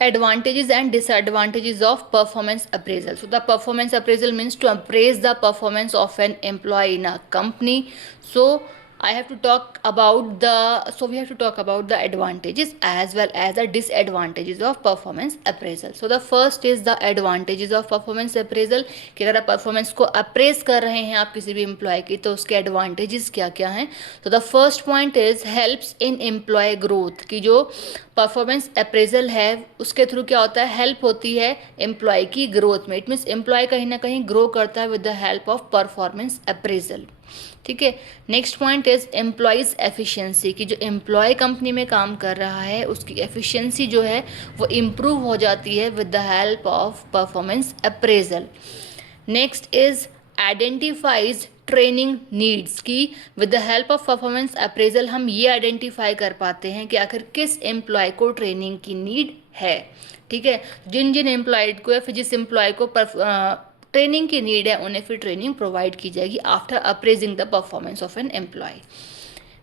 Advantages and disadvantages of performance appraisal. So the performance appraisal means to appraise the performance of an employee in a company. So we have to talk about the advantages as well as the disadvantages of performance appraisal. So the first is the advantages of performance appraisal, कि अगर आप performance को appraise कर रहे हैं आप किसी भी एम्प्लॉय की, तो उसके एडवांटेजेस क्या क्या हैं. तो the first point is helps in employ growth, की जो परफॉर्मेंस अप्रेजल है उसके थ्रू क्या होता है, हेल्प होती है एम्प्लॉय की ग्रोथ में. इट मीन्स एम्प्लॉय कहीं ना कहीं ग्रो करता है with the help of performance appraisal. ठीक है. Next point is employees efficiency, की जो एम्प्लॉय कंपनी में काम कर रहा है उसकी एफिशिएंसी जो है वो इम्प्रूव हो जाती है with the help of performance appraisal. Next is identifies training needs, की with the help of performance appraisal हम ये आइडेंटिफाई कर पाते हैं कि आखिर किस एम्प्लॉय को ट्रेनिंग की नीड है. ठीक है. जिन जिन एम्प्लॉय को या फिर जिस एम्प्लॉय को ट्रेनिंग की नीड है उन्हें फिर ट्रेनिंग प्रोवाइड की जाएगी after appraising the performance of an employ.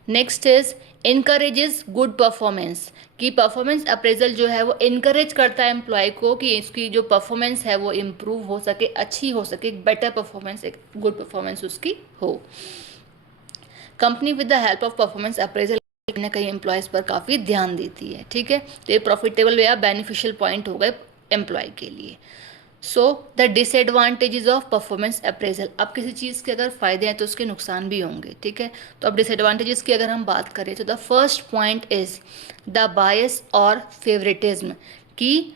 Next is encourages good performance, की परफॉर्मेंस अप्रेजल जो है वो इनकरेज करता है एम्प्लॉय को कि इसकी जो परफॉर्मेंस है वो इम्प्रूव हो सके, अच्छी हो सके, एक बेटर परफॉर्मेंस, एक गुड परफॉर्मेंस उसकी हो. Company with the help of performance appraisal कहीं ना कहीं एम्प्लॉयज़ पर काफ़ी ध्यान देती है. ठीक है. तो ये प्रॉफिटेबल या बेनिफिशियल पॉइंट हो गए एम्प्लॉय के लिए. So the disadvantages of performance appraisal, अब किसी चीज़ के अगर फ़ायदे हैं तो उसके नुकसान भी होंगे. ठीक है. तो अब डिसएडवांटेजेस की अगर हम बात करें तो the first point is the bias और फेवरेटिज्म, की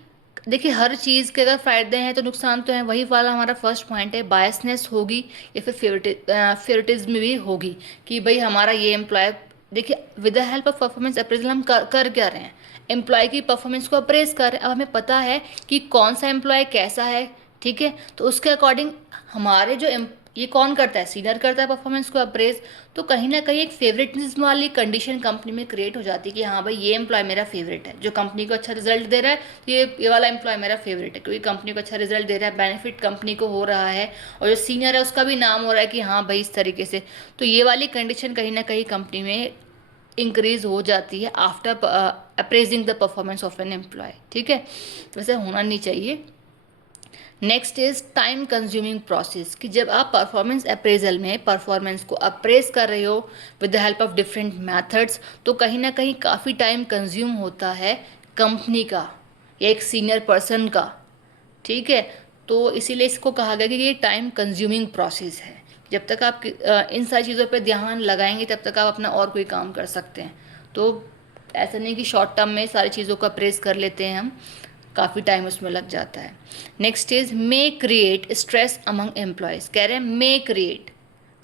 देखिए हर चीज़ के अगर फ़ायदे हैं तो नुकसान तो हैं, वही वाला हमारा फर्स्ट पॉइंट है. बायसनेस होगी या फिर फेवरेटिज्म भी होगी, कि भाई हमारा ये एम्प्लॉय, देखिए with the help of performance appraisal हम कर क्या रहे हैं, एम्प्लॉय की परफॉर्मेंस को अप्रेज कर रहे हैं. अब हमें पता है कि कौन सा एम्प्लॉय कैसा है. ठीक है. तो उसके अकॉर्डिंग हमारे जो ये कौन करता है, सीनियर करता है परफॉर्मेंस को अप्रेज. तो कहीं ना कहीं एक फेवरेटिज्म वाली कंडीशन कंपनी में क्रिएट हो जाती है कि हाँ भाई ये एम्प्लॉय मेरा फेवरेट है, जो कंपनी को अच्छा रिजल्ट दे रहा है, तो ये वाला एम्प्लॉय मेरा फेवरेट है क्योंकि कंपनी को अच्छा रिजल्ट दे रहा है, बेनिफिट कंपनी को हो रहा है, और जो सीनियर है उसका भी नाम हो रहा है कि हाँ भाई इस तरीके से. तो ये वाली कंडीशन कहीं ना कहीं कंपनी में इंक्रीज हो जाती है after appraising the performance of an employ. ठीक है. वैसे होना नहीं चाहिए. Next is time consuming process, कि जब आप परफॉर्मेंस अप्रेजल में परफॉर्मेंस को अप्रेज कर रहे हो with the help of different methods, तो कहीं ना कहीं काफ़ी टाइम कंज्यूम होता है कंपनी का या एक सीनियर पर्सन का. ठीक है. तो इसीलिए इसको कहा गया कि ये टाइम कंज्यूमिंग प्रोसेस है. जब तक आप इन सारी चीज़ों पर ध्यान लगाएंगे तब तक आप अपना और कोई काम कर सकते हैं. तो ऐसा नहीं कि शॉर्ट टर्म में सारी चीज़ों को अप्रेज कर लेते हैं हम, काफ़ी टाइम उसमें लग जाता है. Next is may create stress among employees, कह रहे हैं मे क्रिएट,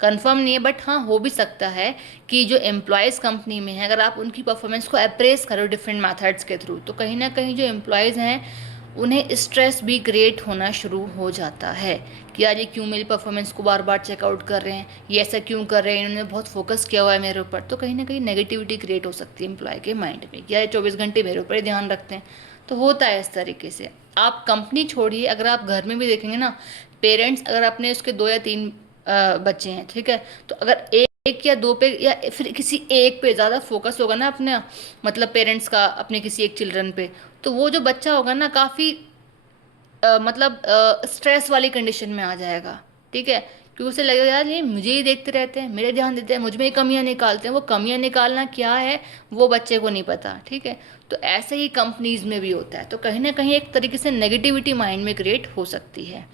कंफर्म नहीं है बट हाँ हो भी सकता है कि जो एम्प्लॉयज़ कंपनी में है अगर आप उनकी परफॉर्मेंस को अप्रेज करो डिफरेंट मैथड्स के थ्रू, तो कहीं ना कहीं जो एम्प्लॉयज़ हैं उन्हें स्ट्रेस भी क्रिएट होना शुरू हो जाता है कि यार ये क्यों मेरी परफॉर्मेंस को बार बार चेकआउट कर रहे हैं, ये ऐसा क्यों कर रहे हैं, इन्होंने बहुत फोकस किया हुआ है मेरे ऊपर. तो कहीं ना कहीं नेगेटिविटी क्रिएट हो सकती है एम्प्लॉय के माइंड में, क्या ये 24 घंटे मेरे ऊपर ही ध्यान रखते हैं. तो होता है इस तरीके से. आप कंपनी छोड़िए, अगर आप घर में भी देखेंगे ना, पेरेंट्स अगर अपने उसके 2 या 3 बच्चे हैं, ठीक है, तो अगर एक या दो पे या फिर किसी एक पे ज़्यादा फोकस होगा ना अपने, मतलब पेरेंट्स का अपने किसी एक चिल्ड्रन पे, तो वो जो बच्चा होगा ना काफ़ी मतलब स्ट्रेस वाली कंडीशन में आ जाएगा. ठीक है. क्योंकि उसे लगेगा यार ये मुझे ही देखते रहते हैं, मेरे ध्यान देते हैं, मुझ में ही कमियां निकालते हैं. वो कमियां निकालना क्या है वो बच्चे को नहीं पता. ठीक है. तो ऐसे ही कंपनीज में भी होता है. तो कहीं ना कहीं एक तरीके से नेगेटिविटी माइंड में क्रिएट हो सकती है.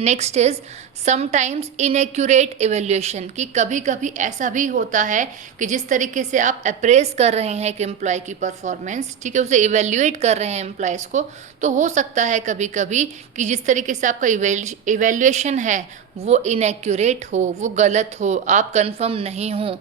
Next is sometimes inaccurate evaluation, कि कभी कभी ऐसा भी होता है कि जिस तरीके से आप अप्रेज कर रहे हैं एक एम्प्लॉय की परफॉर्मेंस, ठीक है, उसे इवेल्यूएट कर रहे हैं एम्प्लॉयज़ को, तो हो सकता है कभी कभी कि जिस तरीके से आपका इवेल्यूएशन है वो इनएक्यूरेट हो, वो गलत हो, आप कंफर्म नहीं हो